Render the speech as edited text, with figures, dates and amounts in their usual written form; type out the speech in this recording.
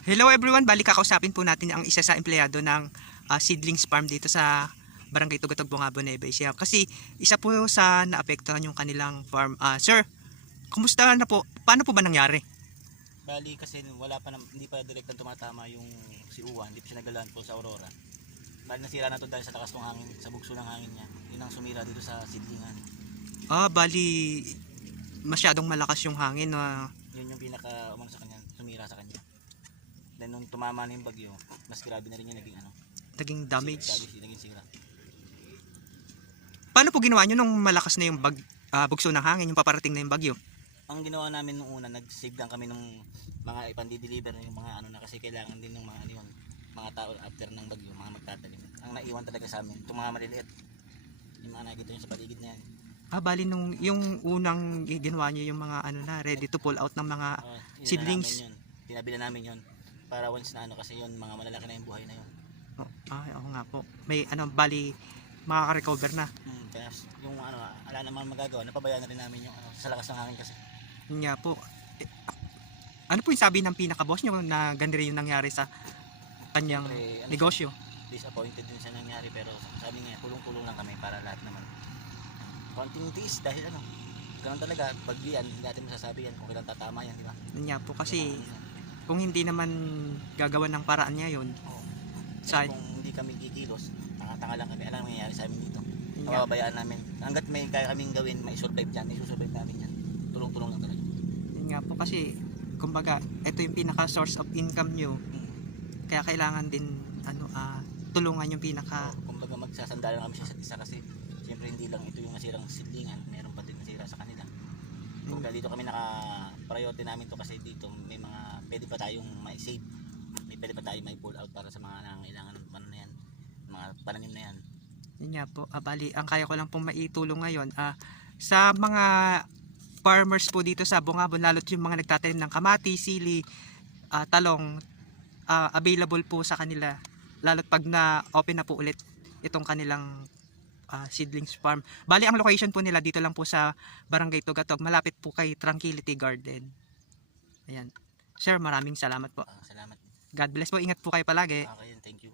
Hello everyone, balik kakausapin po natin ang isa sa empleyado ng seedlings farm dito sa Barangay Tugatog, Bungabo, Nueva Ecija. Kasi isa po sa naapektuhan yung kanilang farm. Sir, kumusta na po? Paano po ba nangyari? Bali kasi wala pa hindi pa direktang tumatama yung si Uwan, hindi pa siya nagalaan po sa Aurora. Bali nasira na to dahil sa lakas ng hangin, sa bugso ng hangin niya. Yun ang sumira dito sa seedlingan. Bali masyadong malakas yung hangin. Yun yung pinaka umano sa kanya, sumira sa kanya. Then nung tumama na yung bagyo, mas grabe na rin yung naging Naging damage. naging sira. Paano po ginawa nyo nung malakas na yung bugso ng hangin, yung paparating na yung bagyo? Ang ginawa namin nung una, nag-save lang kami nung mga ipandi-deliver yung mga na kasi kailangan din ng mga yun, mga tao after ng bagyo, mga magtatanim. Ang naiwan talaga sa amin, itong mga maliliit, yung mga nakikita nyo sa paligid na yan. Bali nung yung unang ginawa nyo yung mga ready to pull out ng mga seedlings. Tinabi na namin yun para once na kasi yun, mga malalaki na yung buhay na yun. Oo nga po. May bali makaka-recover na. Kaya yung ala naman magagawa, napabayaan na rin namin yung sa lakas ng hangin kasi. Yun nga po. Ano po yung sabi ng pinaka-boss nyo na ganun rin yung nangyari sa kanyang negosyo? Disappointed din siya nangyari pero sabi niya, tulong-tulong lang kami para lahat naman. Konting tiis dahil ganun talaga, pag yan, hindi natin masasabi yan kung kailan tatama yan, di ba? Yun nga po kasi kung hindi naman gagawa ng paraan niya yun. Kung hindi kami kikilos, tanga lang kami, alam nangyayari sa amin dito. Mababayaan namin. Hanggat may kaya kaming gawin, may survive dyan, isusurvive namin yan. Tulong-tulong lang talaga. Yun nga po kasi, kumbaga, ito yung pinaka source of income nyo. Kaya kailangan din, tulungan yung pinaka... kumbaga magsasandalan kami sa isa't isa kasi, siyempre hindi lang ito yung nasirang seedlingan, meron pa din nasira sa kanila. Kumbaga dito kami naka-priority namin to kasi dito may mga pwede pa tayong mai-save. May pwede pa tayong mai-pull out para sa mga nangangailangan ng na yan, mga pananim na yan. Yun nga po, bali, ang kaya ko lang pong maitulong ngayon, sa mga farmers po dito sa Bungabo, lalo't yung mga nagtatanim ng kamati, sili, talong, available po sa kanila, lalo't pag na-open na po ulit itong kanilang seedlings farm. Bali, ang location po nila dito lang po sa Barangay Tugatog, malapit po kay Tranquility Garden. Ayan. Sir, maraming salamat po. Salamat. God bless po, ingat po kayo palagi. Okay, thank you.